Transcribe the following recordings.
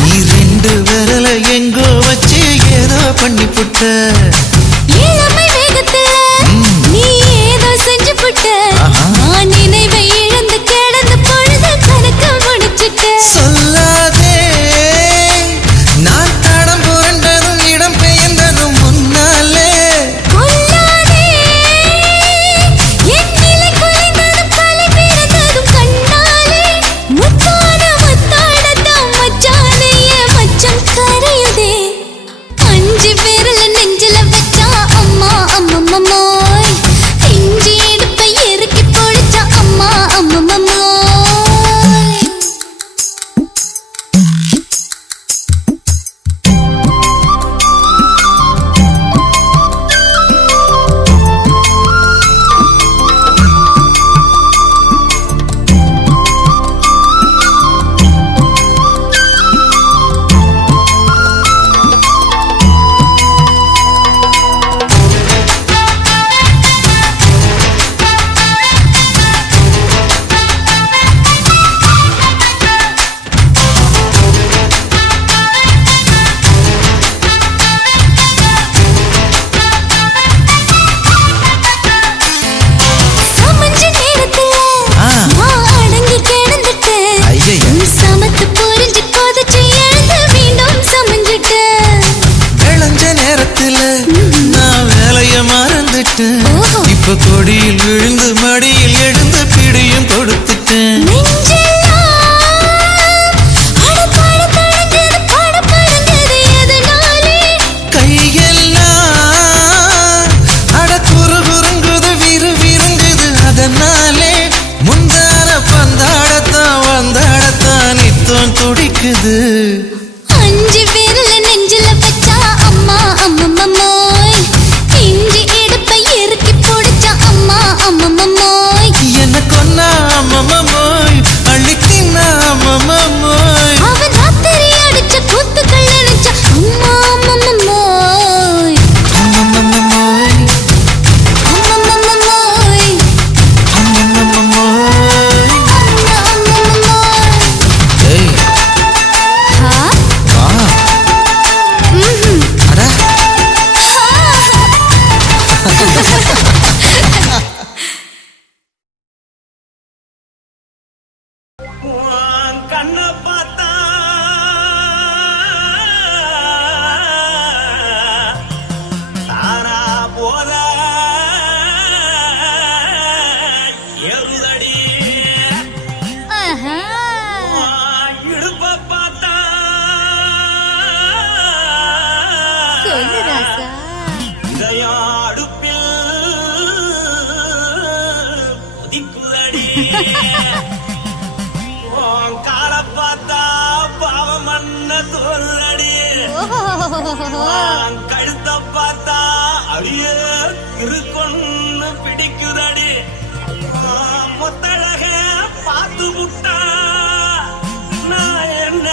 நீ ரெண்டு விரல எங்கோ வச்சு ஏதோ பண்ணி புட்ட இளமை வேகத்துல நீ ஏதோ செஞ்சு புட்ட நான் நினைவை இழந்து கிடந்த பொழுது கணக்கு முடிச்சிட்ட சொல்லாதே நான் தடம் புரண்டதும் இடம் பெயர்ந்ததும் முன்னாலே கொல்லாதே என் நிலை குலைந்ததும் தலை பிறந்ததும் கண்ணாலே முத்தான முத்தாடத்தான் மச்சானே மச்சம் கரையுதே அஞ்சு விரல நெஞ்சில கால பார்த்தா பாவம் மண்ண தோல்லடி கழுத்த பார்த்தா அடியே இருக்குன்னு பிடிக்குதடி மொத்தழக பார்த்து விட்டா நான் என்ன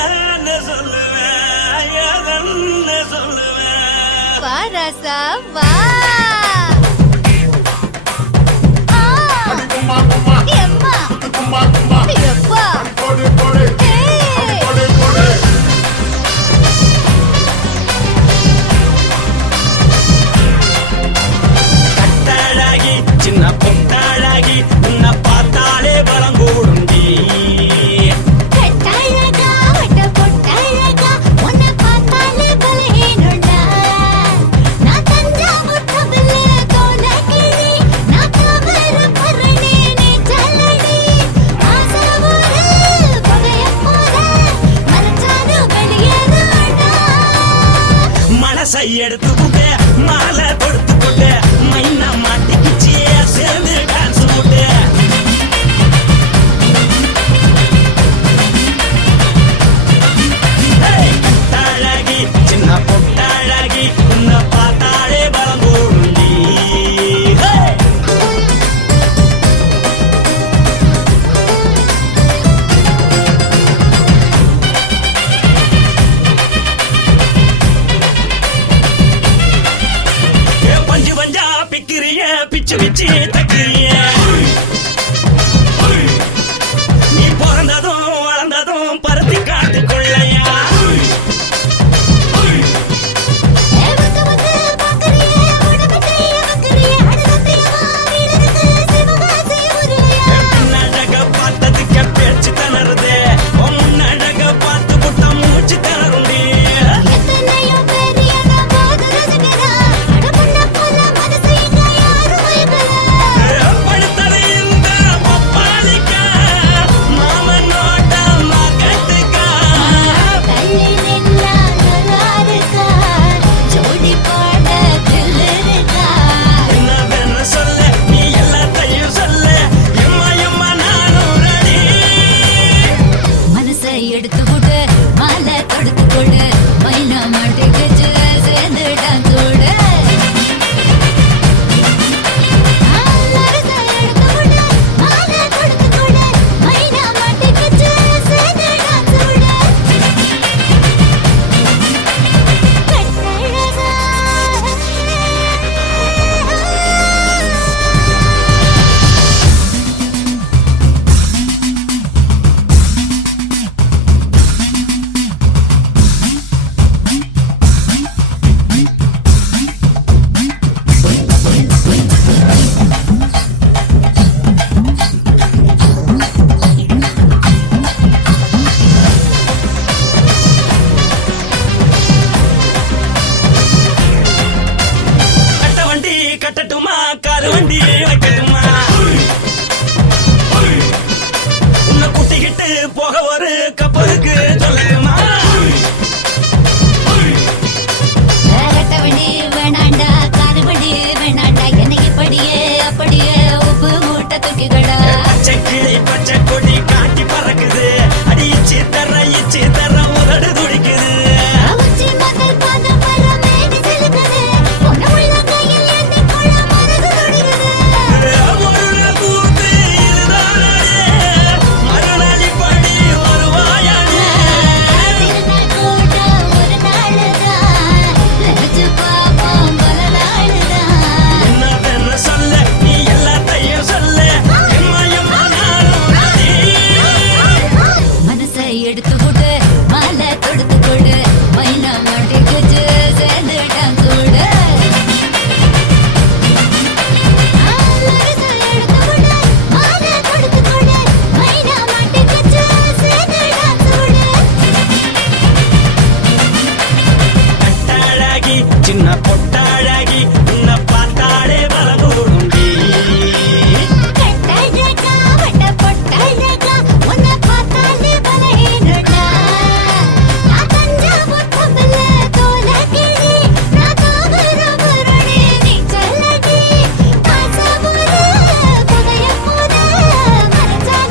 சொல்லுவேன் எதன்னு சொல்லுவேன் வா ராசா வா எம்மா எப்பா கட்டாழாகி சின்ன பொட்டாழாகி உன்னை பார்த்தாலே பலம் கூடுண்டி கட்டழகா வட்ட பொட்டழகா உன்னை பார்த்தாலே பலஹீனடா நான் தஞ்சாவூர் தவிலே கோலகிரி நான் கவர பரணி நீ சல்லடி ஆசவூர் பகைய போற மனசாது வெளியேறடா மனசை எடுத்து புட்டே மாலை கொடுத்து புட்டே மைனா மாட்டிக்கிச்சே சேர்ந்து டான்ஸ் போட்டே கட்டாழகி சின்ன பொட்டாழகி உன்னை பார்த்தாலே பலம் கூடுண்டி பஞ்சு பஞ்சா பிக்கிறிய பிச்சு பிச்சு தக்கிறிய நீ பிறந்ததும் வளர்ந்ததும் பருத்தி காட்டு கொள்ளையா வந்து பாக்கறியே உடம்பத்தைய வக்கறியே அடகத்தையமா வீடருக்கு சிவகாசி ஊருலையா பின்னழக பார்த்ததுக்கு பேச்சு தளருதே முன்னழக பார்த்து புட்ட மூச்சு தளருண்டி எத்தனையோ பேர் என்ன போது ரசிக்கிறா அடபுண்ண போல மனசு இங்க யாரும் மயக்கல படுத்தது இந்த பப்பாளிக்கா மாமன் நோட்ட மகட்டுக்கா தள்ளி நின்னா நல்லா இருக்கா ஜோடி பாட தில்லு இருக்கா என்னவென்னு சொல்ல நீ எல்லாத்தையும் சொல்ல எம்மா எம்மா நானும் ரெடி மனசை எடுத்து விடு மாலை தொடுத்து கொடு மைனா மாட்டுக்கு சேர்ந்து டான்ஸ் ஓடு மனசை எடுத்து விடு மாலை தொடுத்து கொடு மைனா மாட்டுக்கு சேர்ந்து டான்ஸ் ஓடு கட்ட வண்டி கட்டட்டுமா காரு வண்டி வைக்கட்டுமா உன்னை கூட்டிக்கிட்டு போக ஒரு கப்பலுக்கு சொல்லட்டுமா கட்டவண்டி வேணாண்டா காலுவண்டி வேணாண்டா என்னைக்கு படியே அப்படியே உப்பு மூட்டை தூக்கிக்கடா பச்சை கிளி பச்சை கொடி காட்டி பறக்குது அடி இச்சி தர உதடு துடிக்குது உச்சி மதல் பாத மர மேடி செலுக்குது பொண்ணு உள்ள கையில் ஏந்தி கொள்ள மனசு துடிக்குது ஒரு நாள் கூத்து இதுதானே மறுநாளி படி வருவாயானே திருநாள் கூட ஒரு நாளுதான் நினைச்சு பாப்போம் பல நாளுதான் என்னவென்னு சொல்ல நீ எல்லாத்தையும் சொல்ல எம்மா எம்மா நானும் ரெடி மனசை எடுத்து விடு மாலை தொடுத்து கொடு மைனா மாட்டுக்கு சேர்ந்து டான்ஸ் ஓடு மனசை எடுத்து விடு மாலை தொடுத்து கொடு மைனா மாட்டுக்கு சேர்ந்து டான்ஸ் ஓடு கட்டாழகி சின்ன பொட்டாழகி உன்னை பார்த்தாலே பலகூடுண்டி கட்டழகா வட்ட பொட்டழகா உன்னை பார்த்தாலே பலஹீனடா நான் தஞ்சாவூர் தவிலே கோலகிரி நான் கவர பரணி நீ சல்லடி ஆசவூர் பகைய போற மனசாது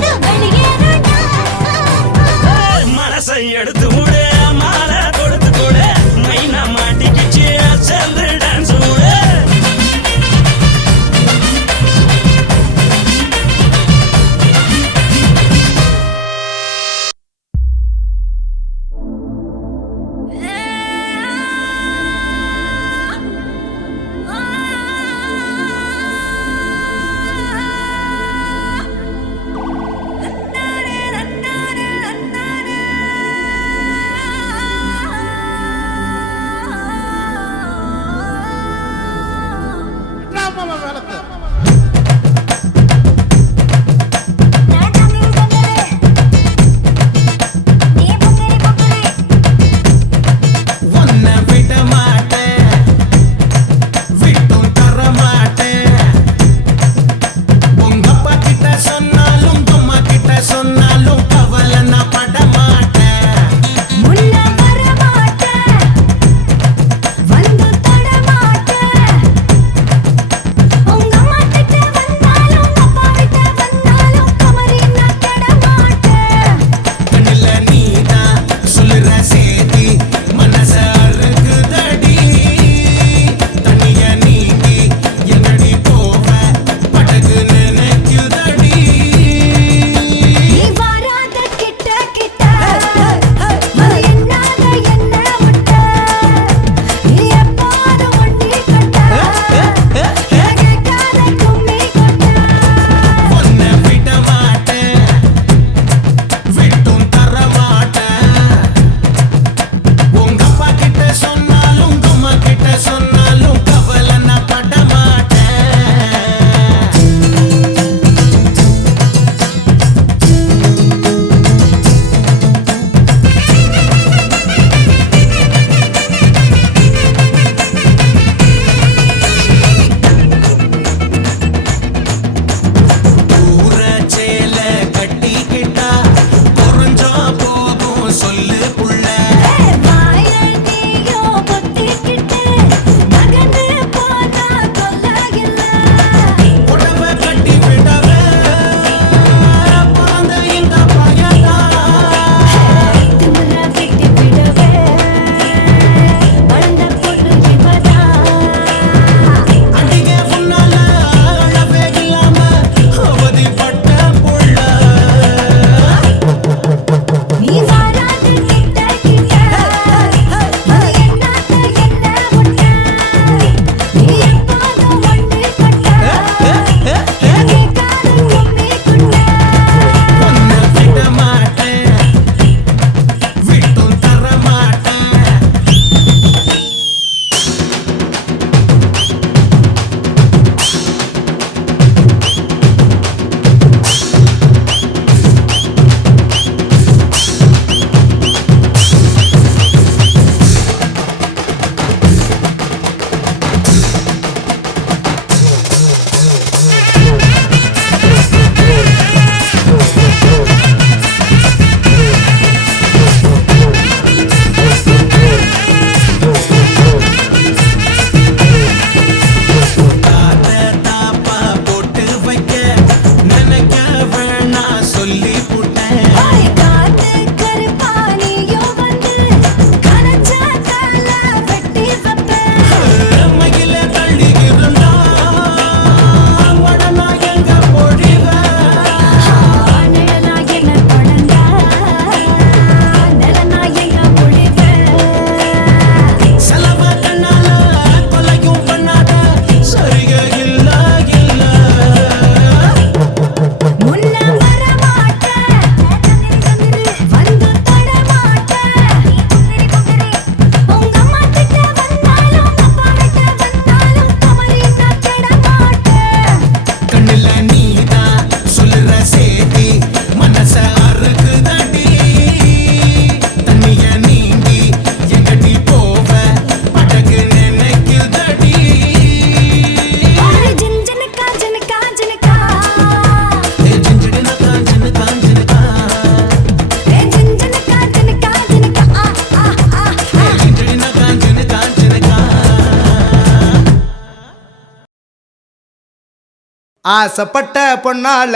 ஆசைப்பட்ட பொண்ணால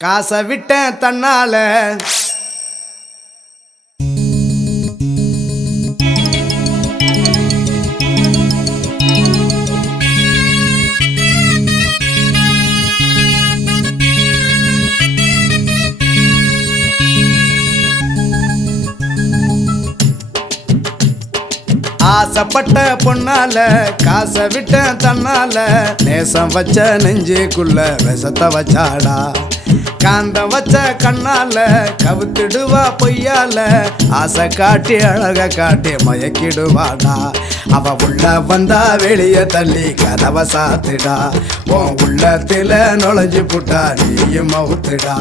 காசை விட்டேன் தன்னால ஆசைப்பட்ட பொண்ணால காசை விட்டேன் தன்னால நேசம் வச்ச நெஞ்சுக்குள்ள விஷத்தை வச்சாடா காந்தம் வச்ச கண்ணால கவுத்திடுவா பொய்யால ஆசை காட்டி அழக காட்டி மயக்கிடுவாடா அவ உள்ள வந்தா வெளிய தள்ளி கதவை சாத்துடா உன் உள்ளத்துல நுழைஞ்சு புட்டா நீயும் மவுத்துடா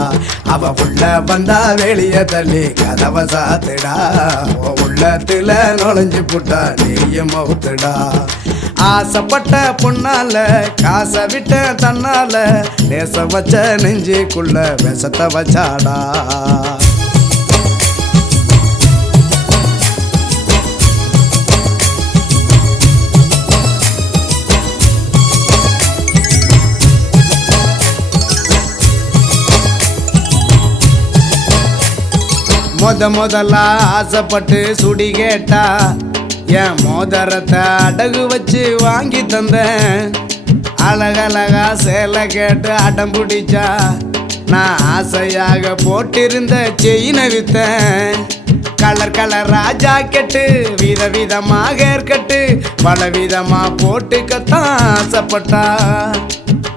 அவ உள்ள வந்தா வெளிய தள்ளி கதவை சாத்துடா உன் உள்ளத்துல நுழைஞ்சு புட்டா நீயும் மவுத்துடா ஆசைப்பட்ட பொண்ணால காசை விட்ட தன்னால நேசம் வச்ச நெஞ்சுக்குள்ள விஷத்தை வச்சாடா முதல்ல ஆசைப்பட்டு சுடி கேட்டா என் மோதிரத்தை அடகு வச்சு வாங்கி தந்தேன் அழகழகா சேலை கேட்டு அடம் பிடிச்சா நான் ஆசையாக போட்டிருந்த செயினை வித்தேன் கலர் கலரா ஜாக்கெட்டு விதவிதமாக ஏற்கட்டு பல விதமா போட்டுக்கத்தான் ஆசைப்பட்டா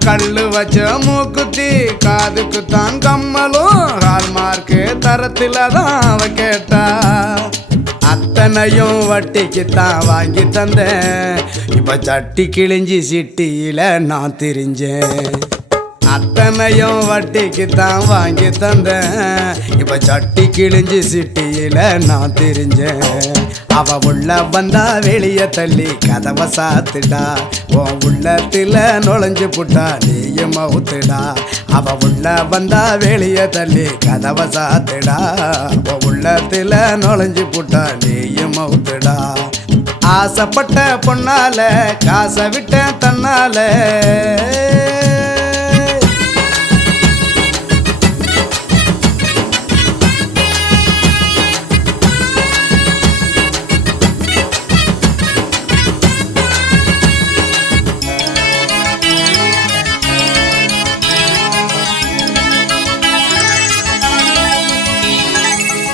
கல்லு வச்ச மூக்குத்தி காதுக்குத்தான் கம்மலும் ஹால்மார்க்கு தரத்துல தான் அவ கேட்டா அத்தனையும் வட்டிக்குத்தான் வாங்கி தந்தேன் இப்ப சட்டி கிழிஞ்சி சிட்டியில நான் திரிஞ்சேன் அத்தனையும் வட்டிக்குத்தான் வாங்கி தந்தேன் இப்ப சட்டி கிழிஞ்சி சிட்டியில நான் திரிஞ்சேன் அவ உள்ள வந்தா வெளிய தள்ளி கதவை சாத்துடா உன் உள்ளத்துல நுழைஞ்சு புட்டா நீயும் மவுத்துடா அவ உள்ள வந்தா வெளிய தள்ளி கதவை சாத்துடா உன் உள்ளத்துல நுழைஞ்சு புட்டா நீயும் மவுத்துடா ஆசைப்பட்ட பொண்ணால காசை விட்ட தன்னால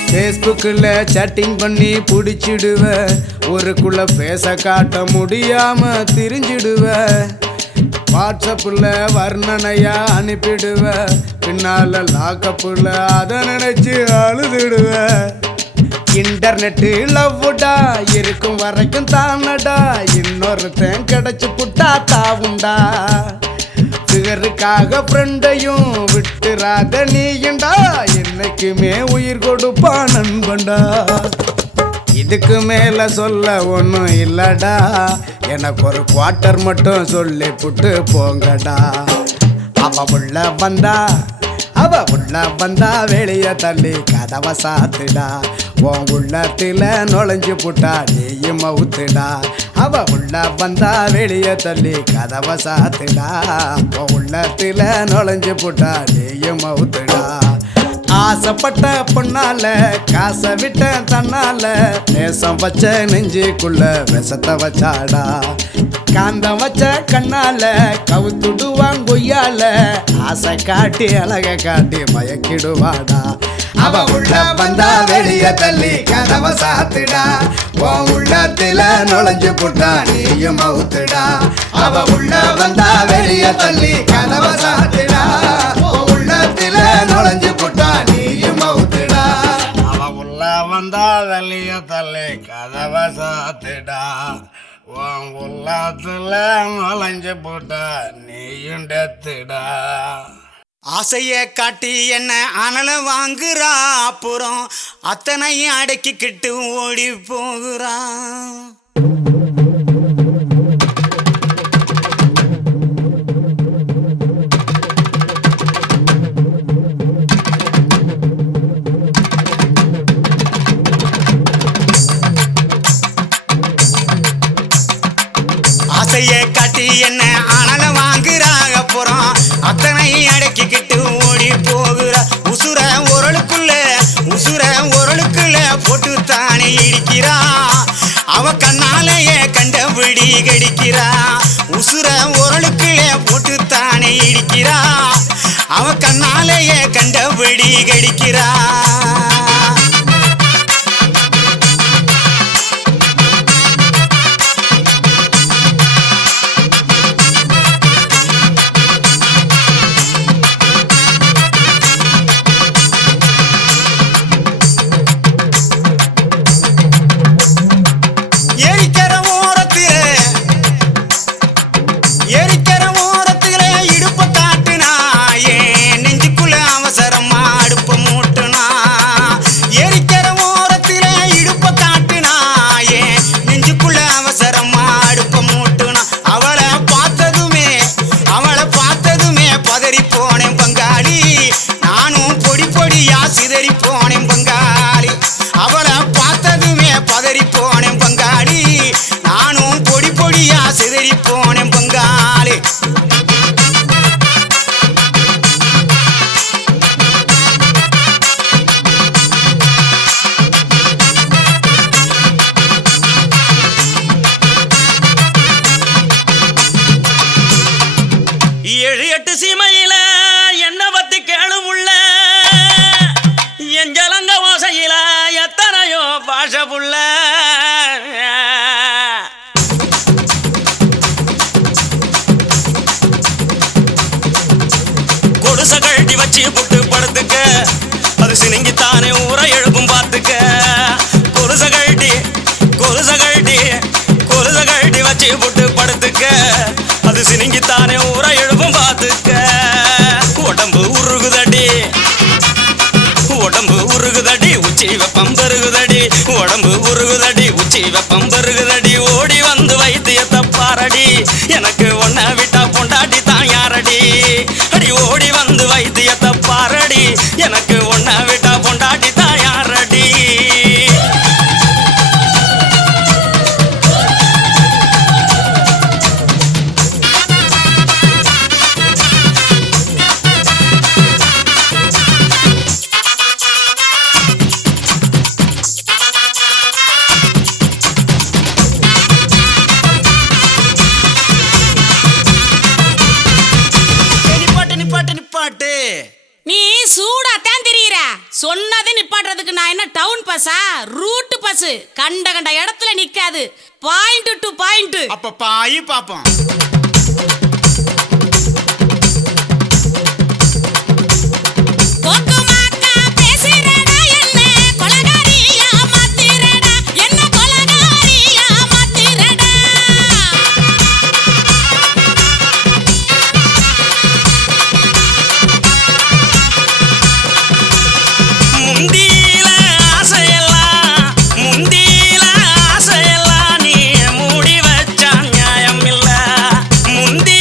ஃபேஸ்புக்கில் சேட்டிங் பண்ணி பிடிச்சிடுவ ஊருக்குள்ள பேச காட்ட முடியாம திரிஞ்சிடுவ வாட்ஸ்அப்பில் வர்ணனையா அனுப்பிடுவ பின்னால லாக்கப்புல அதை நினைச்சு அழுதுடுவ இன்டர்நெட்டு லவ்வுடா இருக்கும் வரைக்கும் தானடா இன்னொருத்தன் கிடைச்சு புட்டா தாவுண்டா சிகருக்காக ஃப்ரெண்டையும் விட்டுறாத நீயண்டா என்னைக்குமே உயிர் கொடுப்பா நண்பண்டா இதுக்கு மேல சொல்ல ஒன்றும் இல்லடா எனக்கு ஒரு குவார்ட்டர் மட்டும் சொல்லி புட்டு போங்கடா அவ உள்ள வந்தா வெளிய தள்ளி கதவை சாத்துடா உன் உள்ளத்துல நுழைஞ்சு புட்டா நீயும் மவுத்துடா அவ உள்ள வந்தா வெளிய தள்ளி கதவை சாத்துடா உன் உள்ளத்துல நுழைஞ்சு புட்டா நீயும் மவுத்துடா ஆசைப்பட்ட பொண்ணால காசை விட்ட தன்னால நேசம் வச்ச நெஞ்சுக்குள்ள விஷத்தை வச்சாடா காந்தம் வச்ச கண்ணால கவுத்துடுவாங்கொய்யால ஆசை காட்டி அழக காட்டி மயக்கிடுவாடா அவ உள்ள வந்தா வெளிய தள்ளி கதவை சாத்துடா உன் உள்ளத்துல நுழைஞ்சு புட்டா நீயும் மவுத்துடா அவ உள்ள வந்தா வெளிய தள்ளி கதவை சாத்துடா உன் உள்ளத்துல நுழைஞ்சு புட்டா நீயும் மவுத்துடா அவ உள்ள வந்தா வெளிய தள்ளி கதவை சாத்துடா உன் உள்ளத்துல நுழைஞ்சு புட்டா நீயும் டெத்துடா ஆசைய காட்டி என்ன அனல வாங்குறா அப்புறம் அத்தனையும் அடக்கிக்கிட்டு ஓடி போகிறான் ஆசைய காட்டி என்ன அனல வாங்குறாங்க அப்புறம் அத்தனை அடக்கிக்கிட்டு ஓடி போகிற உசுர உரலுக்குள்ள போட்டு தானே இடிக்கிறா அவ கண்ணாலேயே கண்டபடி கடிக்கிறா உசுர உரலுக்குள்ள போட்டு தானே இடிக்கிறா அவ கண்ணாலேயே கண்டபடி கடிக்கிறா கொலுத கழட்டி வச்சு போட்டு படுத்துக்க அது சினிங்கித்தானே ஊற எழுப்பும் பார்த்துக்க உடம்பு உருகுதடி உடம்பு உருகுதடி உச்சி வெப்பம் பெருகுதடி உடம்பு உருகுதடி உச்சி வெப்பம் பெருகுதடி ஓடி வந்து வைத்தியத்தை பாரடி எனக்கு ஒன்ன விட்டா பொண்டாட்டி தான் யாரடி அடி ஓடி வந்து வைத்தியத்தை பாரடி எனக்கு ஒன்ன விட்டா பொண்டாட்டி தான் யாரடி நிப்பாட்டு நீ சூடாத்தான் தெரியுற சொன்னது நிப்பாட்டுறதுக்கு நான் என்ன டவுன் பஸ்ஸா ரூட் பஸ் கண்ட கண்ட இடத்துல நிக்காது பாயிண்ட் டு பாயிண்ட் அப்ப பாயி பாப்போம் முந்தி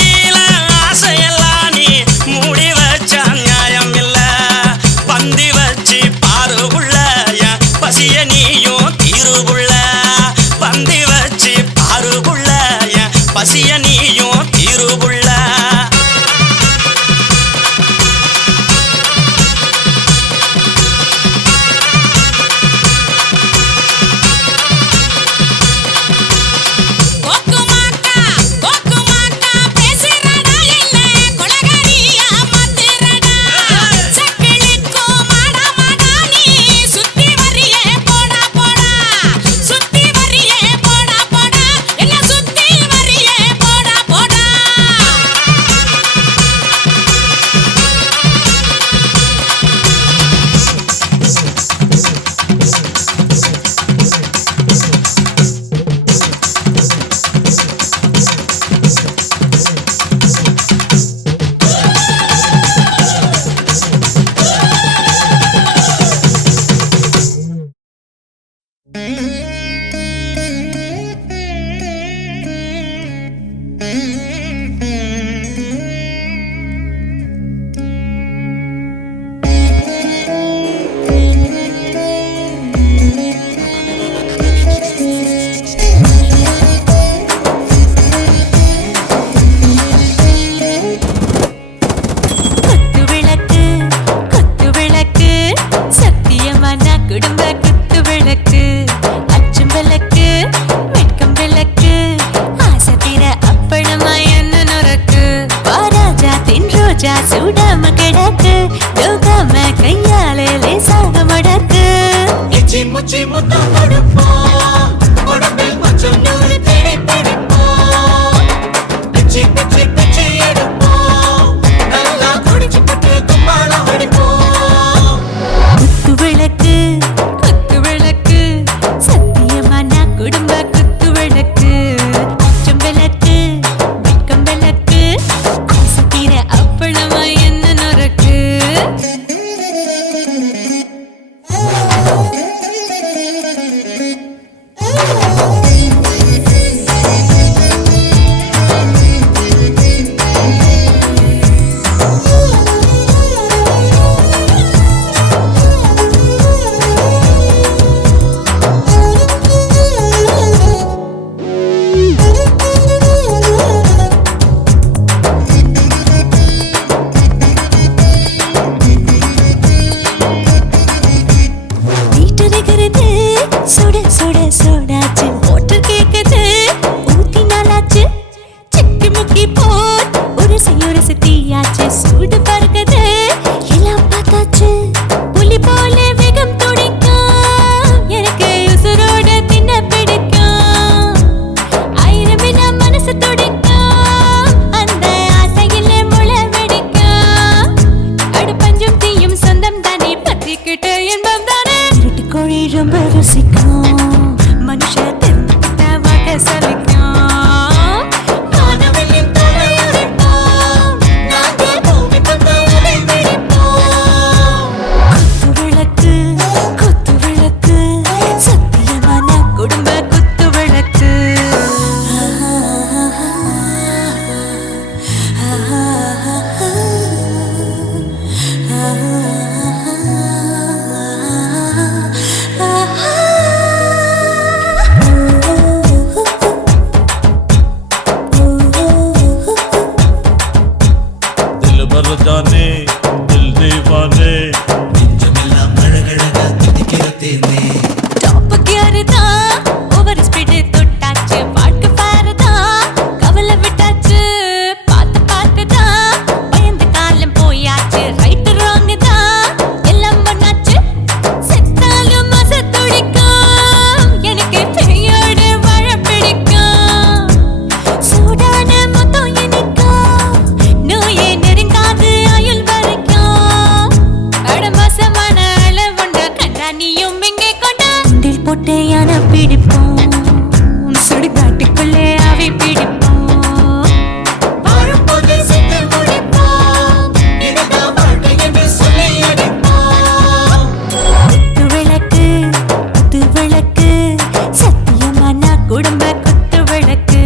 குடும்ப குத்து விளக்கு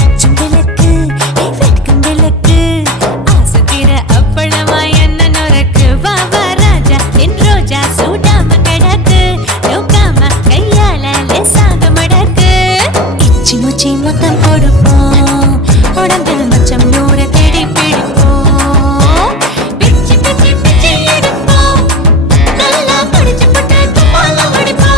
அச்சும் விளக்கு வெட்கும் விளக்கு ஆசத்திர அப்பளமா என்ன நொறுக்கு வா வா ராஜா என் ரோஜா சூடாம கிடக்கு நோக்காம கையால லேசாக மடக்கு இச்சி முச்சி மொத்தம் கொடுப்போம் உடம்பில் மச்சம் நூறு தேடி பிடிப்போம் பிச்சி பிச்சி பிச்சி எடுப்போம் நல்லா படிச்சு போட்டு துப்பால படிப்போம்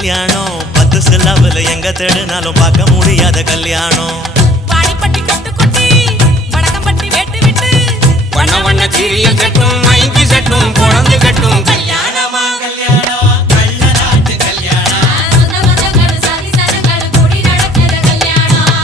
கல்யாணம் 10 சில்லாவில் எங்க தேடினாலும் பார்க்க முடியாத கல்யாணம். வாடிப்பட்டி கட்டு கொட்டி வடக்கம்பட்டி வேட்டு விட்டு வண்ண வண்ண சீரியல் செட்டும் மைக்கி செட்டும் குழந்தை கட்டும் கல்யாணமா கல்யாணம் கள்ள நாட்டு கல்யாணம். சொந்த பந்தங்கள் சாதி சனங்கள் கூடி நடக்கிற கல்யாணம்.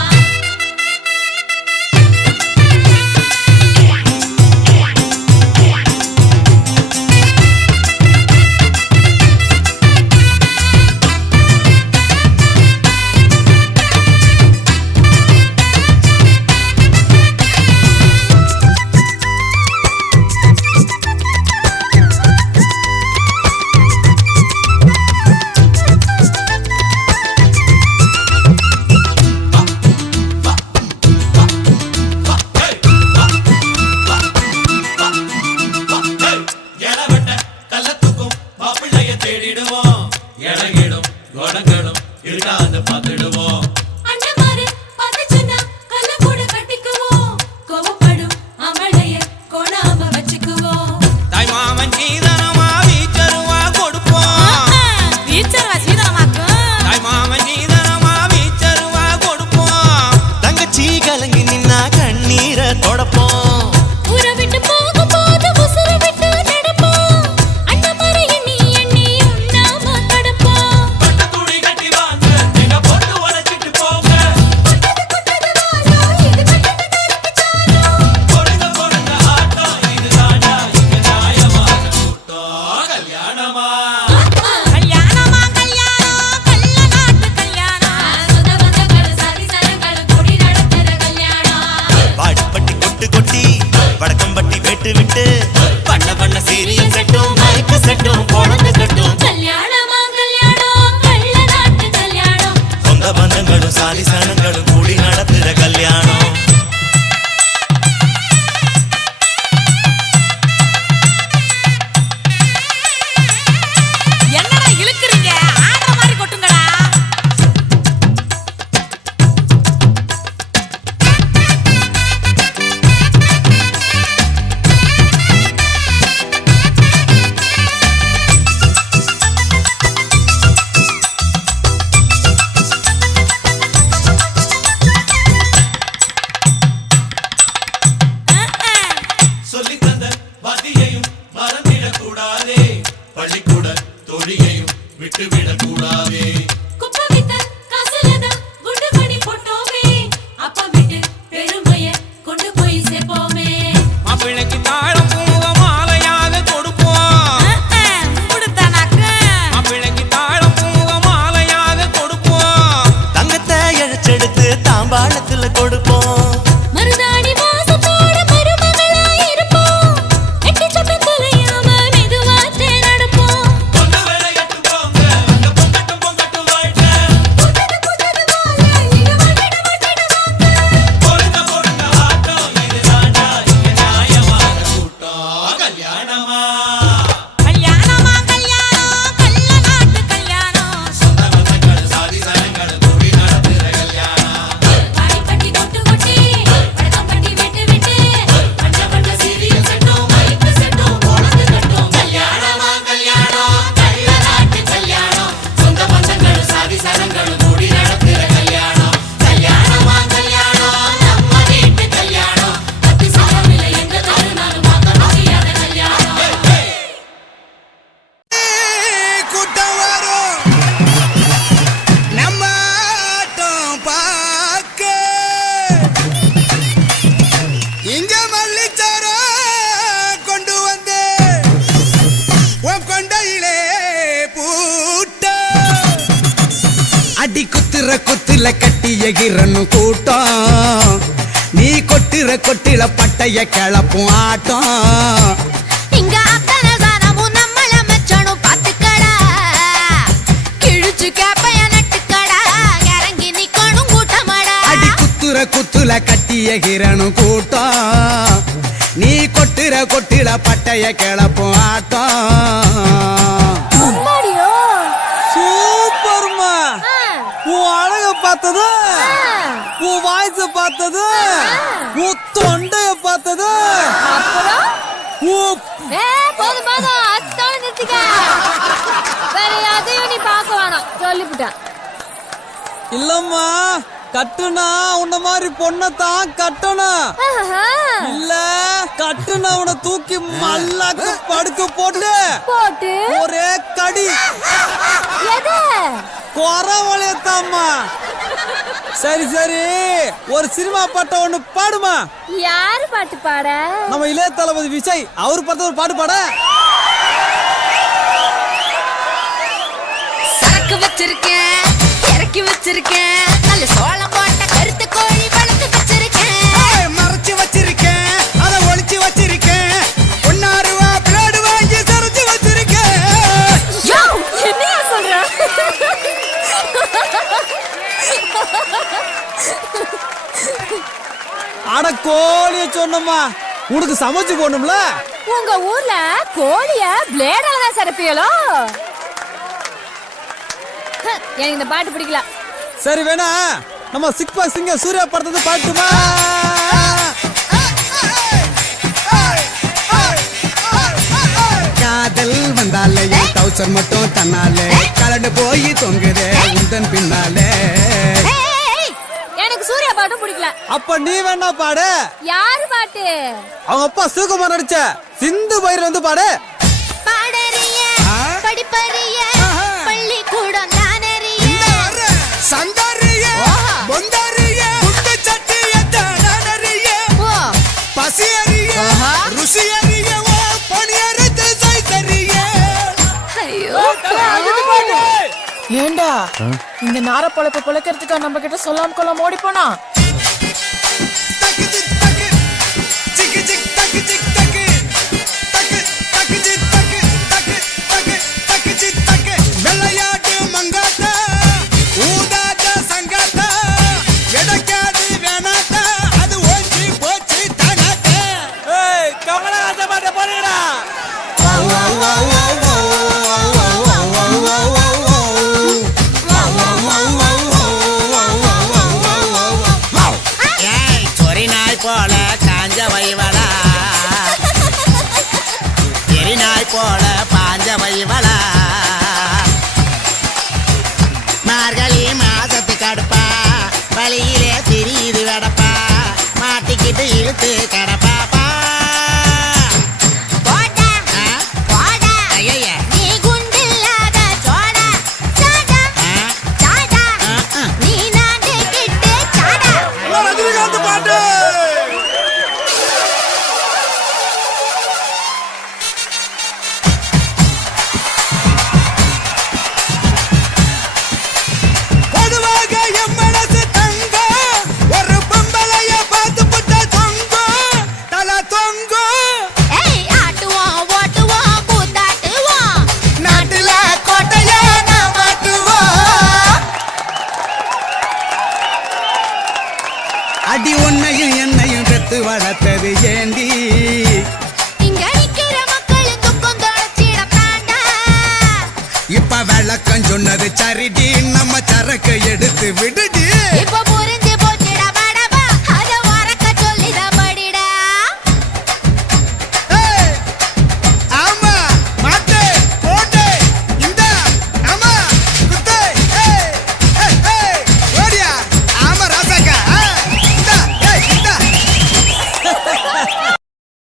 அண்ணமாரு பதச்சனா கல்ல கூட கட்டிக்குவோம். கோவப்படும் அமளைய கோணாம வச்சுக்குவோம். தாய் மாமன் சீதனமா வீச்சருவா கொடுப்போம். வீச்சரவா சீதனமாக்கும் தாய் மாமன் சீதனமா வீச்சருவா கொடுப்போம். தங்கச்சி கலங்கி நின்னா கண்ணீரை தொடப்போம். ஊரை விட்டு போகும்போது உசுர விட்டு நடப்போம். அண்ணமாரு எண்ணி எண்ணி உண்ணாம தடுப்போம். துணி கட்டி வாங்க எங்க போட்டு உடைச்சிட்டு போங்க. கொட்டது வாழோ, இது கட்டது கருப்புச்சாரோ. பொறுங்க பொறுங்க ஆட்டம் இது தாண்டா இங்க நியாயமான கூட்டம். கல்யாணமா கல்யாணமா கல்யாணம் கள்ள நாட்டு கல்யாணம். சொந்த பந்தங்கள் சாதி சனங்கள் கூடி நடக்கிற கல்யாணம். வாடிப்பட்டி கொட்டு கொட்டி வடக்கம்பட்டி வெட்டு விட்டு பண்ண பண்ண சீரியல் செட்டும் மைக்கு செட்டும் குழந்தை கட்டும். கல்யாணமா கல்யாணம் கள்ள நாட்டு கல்யாணம். சொந்த பந்தங்களும் சாதி சனங்களும் கூடி நடத்துற கல்யாணம். என்னடா இழுக்குறீங்க? ஆடுற மாதிரி கொட்டுங்கடா. சொல்லி தந்த வாத்தியையும் மறந்திடக் கூடாதே, பள்ளிக்கூட தோழியையும் விட்டுவிடக் கூடாதே. குப்பை வித்த காசுலதான் குண்டு மணி போட்டோமே. அப்பா விட்டு பெருமைய கொண்டு போய் சேர்ப்போமே. மாப்பிள்ளைக்கு தாழம் பூவ மாலையாக கொடுப்போம். முடித்தானாக்கு மாப்பிள்ளைக்கு தாழம் பூவ மாலையாக கொடுப்போம். தங்கத்தை இழைச்செடுத்து தாம்பாளத்துல கொடுப்போம். மருதாணி வாசத்தோட மருமகளா இருப்போம். எட்டி சத்தம் தொலையாம மெதுவாத்தே நடப்போம். பொண்ணு விளையாட்டு போங்க, அங்க பொங்கட்டும் பொங்கட்டும் வாழ்க்கை. புதது வாழ இது வட்டிட வாங்க. பொறுங்க பொறுங்க ஆட்டம் இது தாண்டா இங்க நியாயமான கூட்டம். கல்யாணமா கல்யாணமா கல்யாணம் கள்ள நாட்டு கல்யாணம். சொந்த பந்தங்கள் சாதி சனங்கள் கூடி நடத்துற கல்யாணம். வாடிப்பட்டி கொட்டு கொட்டி வடக்கம்பட்டி வெட்டு விட்டு பண்ண பண்ண சீரியல் செட்டும் மைக்கு செட்டும் குழந்தை கட்டும். கல்யாணமா கல்யாணம் கள்ள நாட்டு கல்யாணம். சொந்த பந்தங்கள் சாதி சனங்கள் கூடி நடத்துற கல்யாணம். கல்யாணமா கல்யாணம் நம்ம வீட்டு கல்யாணம். பத்தி சமமில்லை எங்க தருணாலும் பார்க்க முடியாத கல்யாணம். கூட்டம் வரும் நம்ம ஆட்டம் பார்க்க. இங்க மல்லிச்சாரம் கொண்டு வந்து உன் கொண்டையிலே பூட்ட. அடி குத்துற குத்துல கட்டி எகிரன்னு கூட்டம். நீ கொட்டுற கொட்டில பட்டைய கிளப்பும் ஆட்டம். இங்க அத்தனை சாரமும் நம்மள மெச்சணும் பாத்துக்கடா. கிழிச்சு கேப்பைய நட்டுக்கடா. இறங்கி நிக்கணும் கூட்டமடா. அடி குத்துற குத்துல கட்டி எகிரன்னு கூட்டம். நீ கொட்டுற கொட்டில பட்டைய கிளப்பும் ஆட்டம். சூப்பர்மா, உன் அழக பார்த்தது, உன் வாய்ஸ பார்த்தது, உன் தொண்டைய பார்த்தது, உன் போதும் போதும் அத்தோட நிறுத்திக்க. வேற யாரையும் நீ பார்க்க வேணாம். விட்டான். இல்லம்மா கட்டுனா உன்ன மாதிரி பொண்ணத்தான் கட்டணும். ஆஹா. இல்ல கட்டுனா உன்னை தூக்கி மல்லாக்கு படுக்க போட்டு போட்டு ஒரே கடி எது? குறவளையத்தாம்மா. சரி சரி ஒரு சினிமா பாட்ட ஒண்ணு பாடுமா. யாரு பாட்டு பாட? நம்ம இளைய தளபதி விஜய் அவர் பார்த்த ஒரு பாட்டு பாட. சரக்கு வச்சிருக்கேன், இறக்கி வச்சிருக்கேன், நல்ல சோளம் போட்ட கருத்து கோழி வளர்த்து வச்சிருக்கேன். மறைச்சு வச்சிருக்கேன், அதை ஒளிச்சு வச்சிருக்கேன், ஒன்னாருவா பிளேடு வாங்கி தரைச்சு வச்சிருக்கேன். யோ, என்னையா சொல்ற? அட கோழிய சொன்னம்மா, உனக்கு சமைச்சு போடணும்ல. உங்க ஊர்ல கோழிய பிளேடால தான் சரப்பியலோ? எனக்கு இந்த பாட்டு பிடிக்கல. சரி வேணா நம்ம சிக்ஸ் பாக் சிங்க சூர்யா படத்தை பாட்டுமா. காதல் வந்தாலே டவுசர் மட்டும் தன்னாலே கலண்டு போய் தொங்குதே உந்தன் பின்னாலே. ஏய், எனக்கு சூர்யா பாட்டும் பிடிக்கல. அப்ப நீ வேணா பாடு. யாரு பாட்டு? அவங்க அப்பா சிவகுமார் நடிச்ச சிந்து பயிர் வந்து பாடு. பாடறிய படிப்பறிய பள்ளிக்கூடம் தானறிய சந்தாரிய பொந்தாரிய குண்டு சட்டிய தானறிய பசியறிய ருசியறிய ஓ பணியறித்து சைத்தறிய. ஐயோ ஏண்டா இந்த நார பொழப்பு பொழைக்கிறதுக்கா நம்ம கிட்ட சொல்லாம கொள்ளாம ஓடி போனா? தக்கு சிக் தக்கு சிக் சிக் தக்கு சிக் தக்கு தக்கு தக்கு சிக் தக்கு தக்கு தக்கு தக்கு சிக் தக்கு. விளையாட்டு மங்காத்தா ஊதாட்ட சங்காத்தா எடக்காது வேணாத்தா அது ஓஞ்சி போச்சு தானாத்தா. ஏய் கமலஹாசன் பாட்ட பாடுடா. சொரி நாய் போல காஞ்ச வைவலா, எரி நாய் போல பாஞ்ச வைவலா, மார்கழி மாசத்து கடுப்பா வழியிலே திரியுது வெடப்பா, மாட்டிக்கிட்டு இழுத்து கடப்பா.